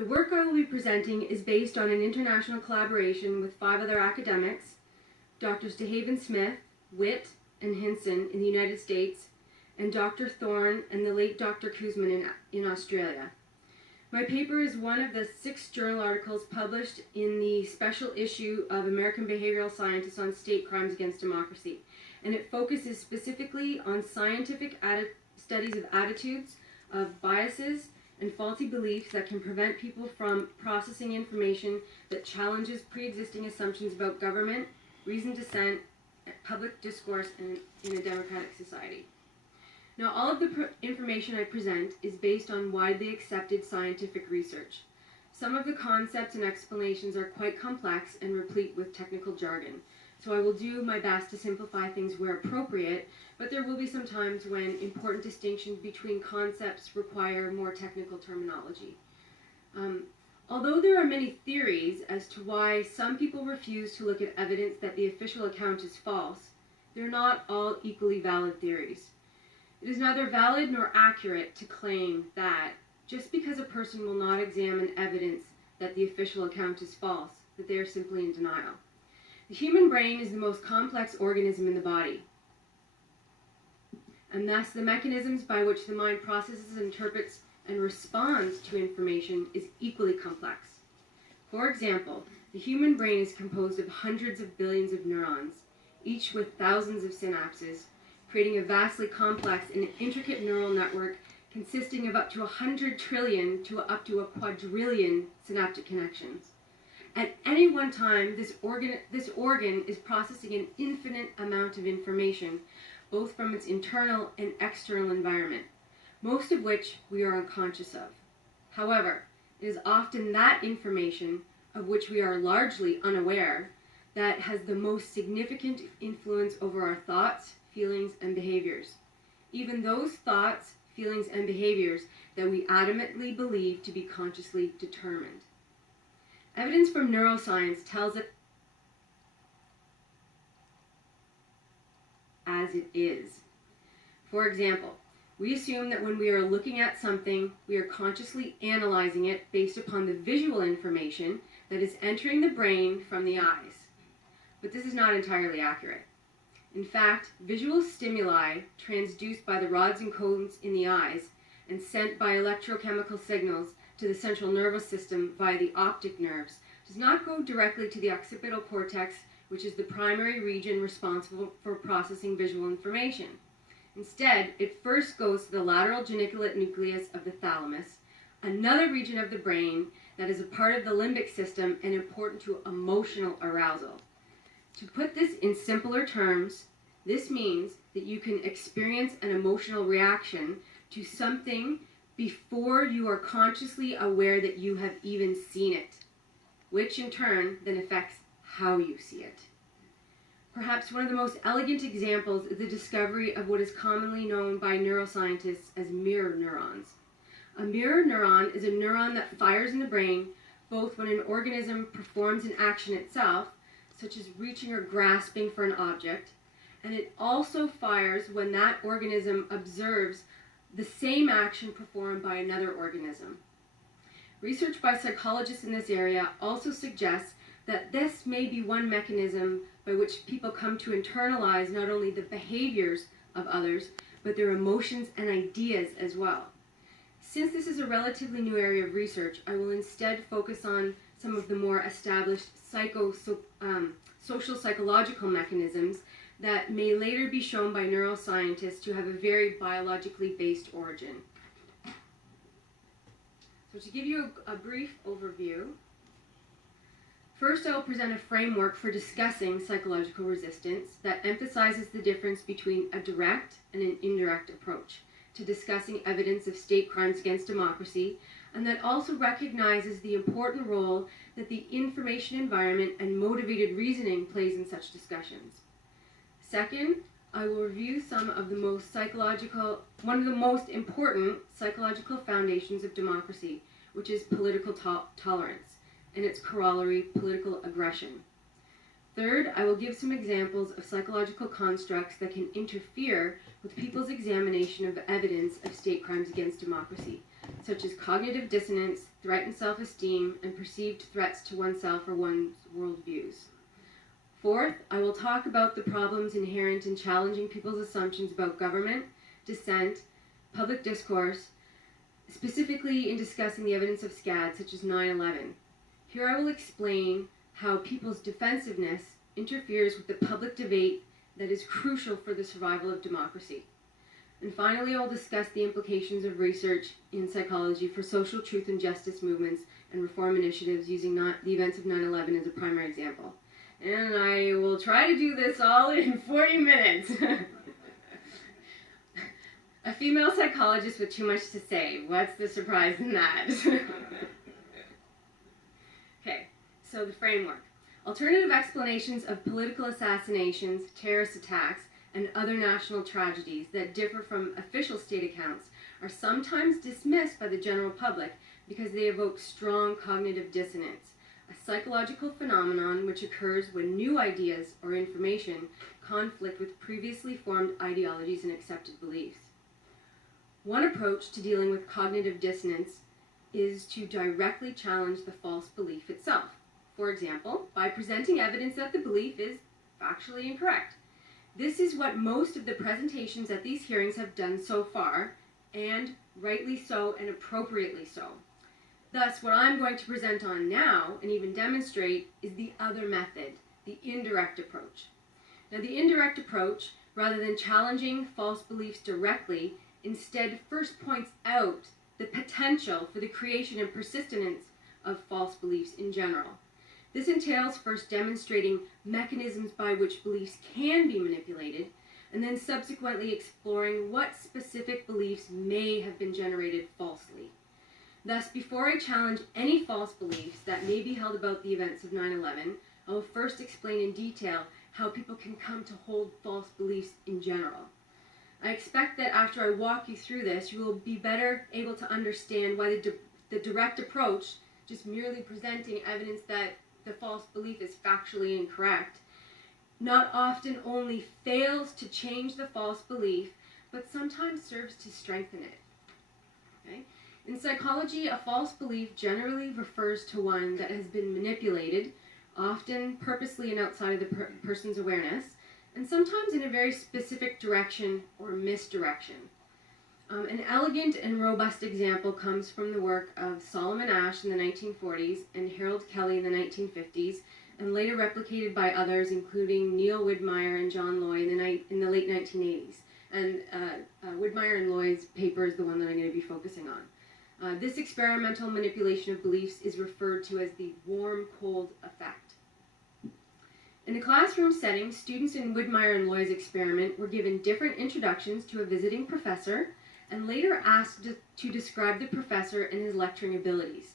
The work I will be presenting is based on an international collaboration with 5 other academics, Drs. DeHaven Smith, Witt, and Hinson in the United States, and Dr. Thorne and the late Dr. Kuzman in Australia. My paper is one of the 6 journal articles published in the special issue of American Behavioral Scientists on State Crimes Against Democracy, and it focuses specifically on scientific studies of attitudes, of biases, and faulty beliefs that can prevent people from processing information that challenges pre-existing assumptions about government, reasoned dissent, public discourse, in a democratic society. Now, all of the information I present is based on widely accepted scientific research. Some of the concepts and explanations are quite complex and replete with technical jargon, so I will do my best to simplify things where appropriate, but there will be some times when important distinctions between concepts require more technical terminology. Although there are many theories as to why some people refuse to look at evidence that the official account is false, they're not all equally valid theories. It is neither valid nor accurate to claim that just because a person will not examine evidence that the official account is false, that they are simply in denial. The human brain is the most complex organism in the body, and thus the mechanisms by which the mind processes, interprets, and responds to information is equally complex. For example, the human brain is composed of hundreds of billions of neurons, each with thousands of synapses, creating a vastly complex and intricate neural network consisting of up to 100 trillion to up to a quadrillion synaptic connections. At any one time, this organ is processing an infinite amount of information, both from its internal and external environment, most of which we are unconscious of. However, it is often that information, of which we are largely unaware, that has the most significant influence over our thoughts, feelings, and behaviors. Even those thoughts, feelings, and behaviors that we adamantly believe to be consciously determined. Evidence from neuroscience tells it as it is. For example, we assume that when we are looking at something, we are consciously analyzing it based upon the visual information that is entering the brain from the eyes. But this is not entirely accurate. In fact, visual stimuli transduced by the rods and cones in the eyes and sent by electrochemical signals to the central nervous system via the optic nerves does not go directly to the occipital cortex, which is the primary region responsible for processing visual information. Instead, it first goes to the lateral geniculate nucleus of the thalamus, another region of the brain that is a part of the limbic system and important to emotional arousal. To put this in simpler terms, this means that you can experience an emotional reaction to something before you are consciously aware that you have even seen it, which in turn then affects how you see it. Perhaps one of the most elegant examples is the discovery of what is commonly known by neuroscientists as mirror neurons. A mirror neuron is a neuron that fires in the brain both when an organism performs an action itself, such as reaching or grasping for an object, and it also fires when that organism observes the same action performed by another organism. Research by psychologists in this area also suggests that this may be one mechanism by which people come to internalize not only the behaviors of others, but their emotions and ideas as well. Since this is a relatively new area of research, I will instead focus on some of the more established social psychological mechanisms that may later be shown by neuroscientists to have a very biologically based origin. So to give you a brief overview, first I will present a framework for discussing psychological resistance that emphasizes the difference between a direct and an indirect approach to discussing evidence of state crimes against democracy, and that also recognizes the important role that the information environment and motivated reasoning plays in such discussions. Second, I will review one of the most important psychological foundations of democracy, which is political tolerance, and its corollary, political aggression. Third, I will give some examples of psychological constructs that can interfere with people's examination of evidence of state crimes against democracy, such as cognitive dissonance, threatened self-esteem, and perceived threats to oneself or one's worldviews. Fourth, I will talk about the problems inherent in challenging people's assumptions about government, dissent, public discourse, specifically in discussing the evidence of SCAD, such as 9/11. Here I will explain how people's defensiveness interferes with the public debate that is crucial for the survival of democracy. And finally, I will discuss the implications of research in psychology for social truth and justice movements and reform initiatives using the events of 9/11 as a primary example. And I will try to do this all in 40 minutes. A female psychologist with too much to say. What's the surprise in that? Okay, so the framework. Alternative explanations of political assassinations, terrorist attacks, and other national tragedies that differ from official state accounts are sometimes dismissed by the general public because they evoke strong cognitive dissonance, a psychological phenomenon which occurs when new ideas or information conflict with previously formed ideologies and accepted beliefs. One approach to dealing with cognitive dissonance is to directly challenge the false belief itself. For example, by presenting evidence that the belief is factually incorrect. This is what most of the presentations at these hearings have done so far, and rightly so and appropriately so. Thus, what I'm going to present on now, and even demonstrate, is the other method, the indirect approach. Now, the indirect approach, rather than challenging false beliefs directly, instead first points out the potential for the creation and persistence of false beliefs in general. This entails first demonstrating mechanisms by which beliefs can be manipulated, and then subsequently exploring what specific beliefs may have been generated falsely. Thus, before I challenge any false beliefs that may be held about the events of 9/11, I will first explain in detail how people can come to hold false beliefs in general. I expect that after I walk you through this, you will be better able to understand why the direct approach, just merely presenting evidence that the false belief is factually incorrect, not often only fails to change the false belief, but sometimes serves to strengthen it. Okay? In psychology, a false belief generally refers to one that has been manipulated, often purposely and outside of the person's awareness, and sometimes in a very specific direction or misdirection. An elegant and robust example comes from the work of Solomon Asch in the 1940s and Harold Kelly in the 1950s, and later replicated by others, including Neil Widmeyer and John Loy in the late 1980s. And Widmeyer and Loy's paper is the one that I'm going to be focusing on. This experimental manipulation of beliefs is referred to as the warm-cold effect. In a classroom setting, students in Widmeyer and Loy's experiment were given different introductions to a visiting professor and later asked to describe the professor and his lecturing abilities.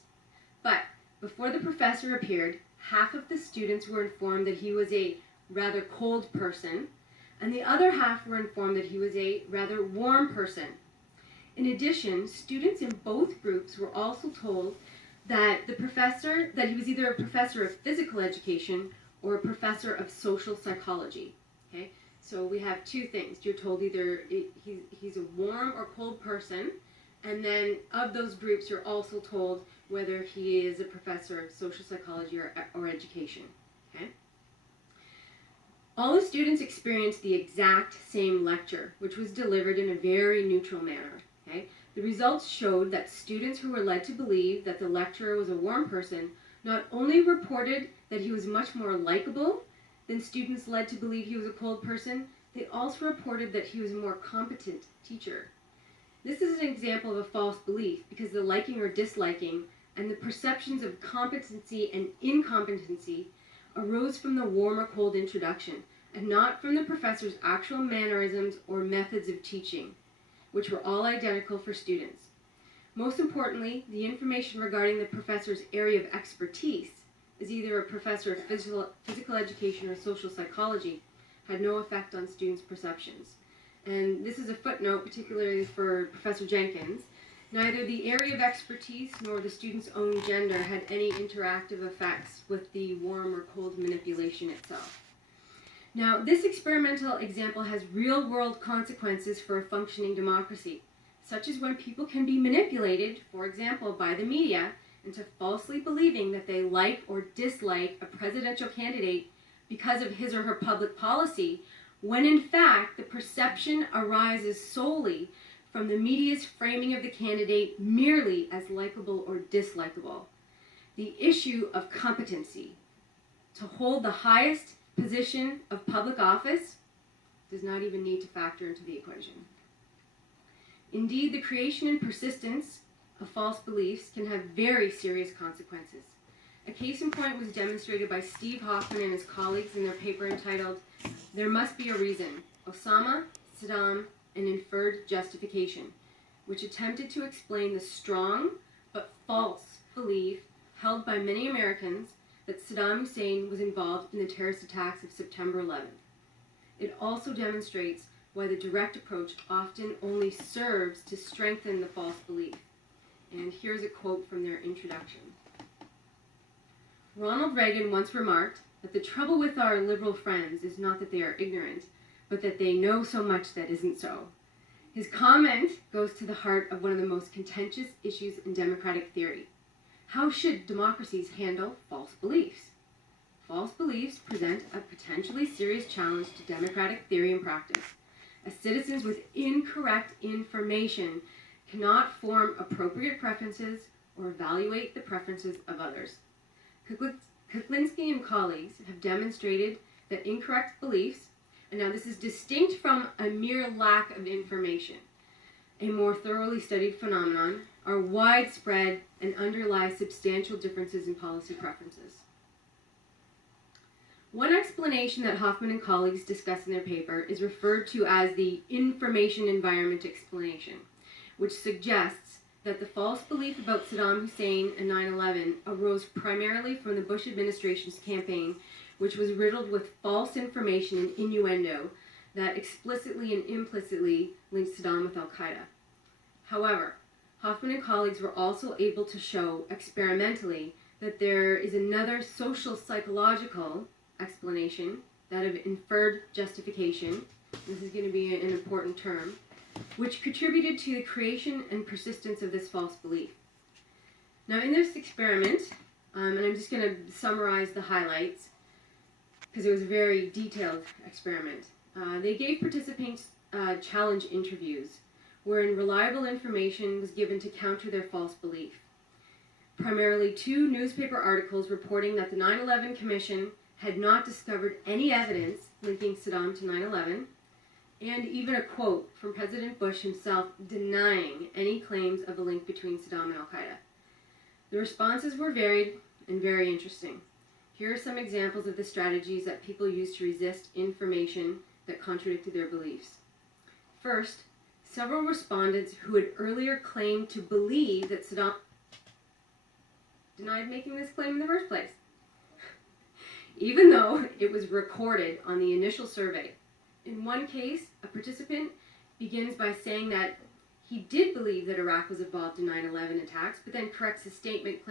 But before the professor appeared, half of the students were informed that he was a rather cold person, and the other half were informed that he was a rather warm person. In addition, students in both groups were also told that he was either a professor of physical education or a professor of social psychology. Okay? So we have two things. You're told either he's a warm or cold person, and then of those groups you're also told whether he is a professor of social psychology or education. Okay? All the students experienced the exact same lecture, which was delivered in a very neutral manner. Okay? The results showed that students who were led to believe that the lecturer was a warm person not only reported that he was much more likable than students led to believe he was a cold person, they also reported that he was a more competent teacher. This is an example of a false belief because the liking or disliking and the perceptions of competency and incompetency arose from the warm or cold introduction and not from the professor's actual mannerisms or methods of teaching, which were all identical for students. Most importantly, the information regarding the professor's area of expertise, as either a professor of physical education or social psychology, had no effect on students' perceptions. And this is a footnote, particularly for Professor Jenkins. Neither the area of expertise nor the student's own gender had any interactive effects with the warm or cold manipulation itself. Now, this experimental example has real-world consequences for a functioning democracy. such as when people can be manipulated, for example, by the media, into falsely believing that they like or dislike a presidential candidate because of his or her public policy, when in fact the perception arises solely from the media's framing of the candidate merely as likable or dislikable. The issue of competency to hold the highest position of public office does not even need to factor into the equation. Indeed, the creation and persistence of false beliefs can have very serious consequences. A case in point was demonstrated by Steve Hoffman and his colleagues in their paper entitled, "There Must Be a Reason, Osama, Saddam, and Inferred Justification," which attempted to explain the strong but false belief held by many Americans that Saddam Hussein was involved in the terrorist attacks of September 11th. It also demonstrates why the direct approach often only serves to strengthen the false belief. And here's a quote from their introduction. Ronald Reagan once remarked that the trouble with our liberal friends is not that they are ignorant, but that they know so much that isn't so. His comment goes to the heart of one of the most contentious issues in democratic theory. How should democracies handle false beliefs? False beliefs present a potentially serious challenge to democratic theory and practice, as citizens with incorrect information cannot form appropriate preferences or evaluate the preferences of others. Kuklinski and colleagues have demonstrated that incorrect beliefs, and now this is distinct from a mere lack of information, a more thoroughly studied phenomenon, are widespread and underlie substantial differences in policy preferences. One explanation that Hoffman and colleagues discuss in their paper is referred to as the information environment explanation, which suggests that the false belief about Saddam Hussein and 9/11 arose primarily from the Bush administration's campaign, which was riddled with false information and innuendo that explicitly and implicitly linked Saddam with al-Qaeda. However, Hoffman and colleagues were also able to show experimentally that there is another social psychological explanation, that of inferred justification. This is going to be an important term, which contributed to the creation and persistence of this false belief. Now, in this experiment, and I'm just going to summarize the highlights because it was a very detailed experiment. They gave participants challenge interviews wherein reliable information was given to counter their false belief. Primarily 2 newspaper articles reporting that the 9/11 Commission had not discovered any evidence linking Saddam to 9/11, and even a quote from President Bush himself denying any claims of a link between Saddam and al-Qaeda. The responses were varied and very interesting. Here are some examples of the strategies that people used to resist information that contradicted their beliefs. First, several respondents who had earlier claimed to believe that Saddam denied making this claim in the first place, even though it was recorded on the initial survey. In one case, a participant begins by saying that he did believe that Iraq was involved in 9/11 attacks, but then corrects his statement claiming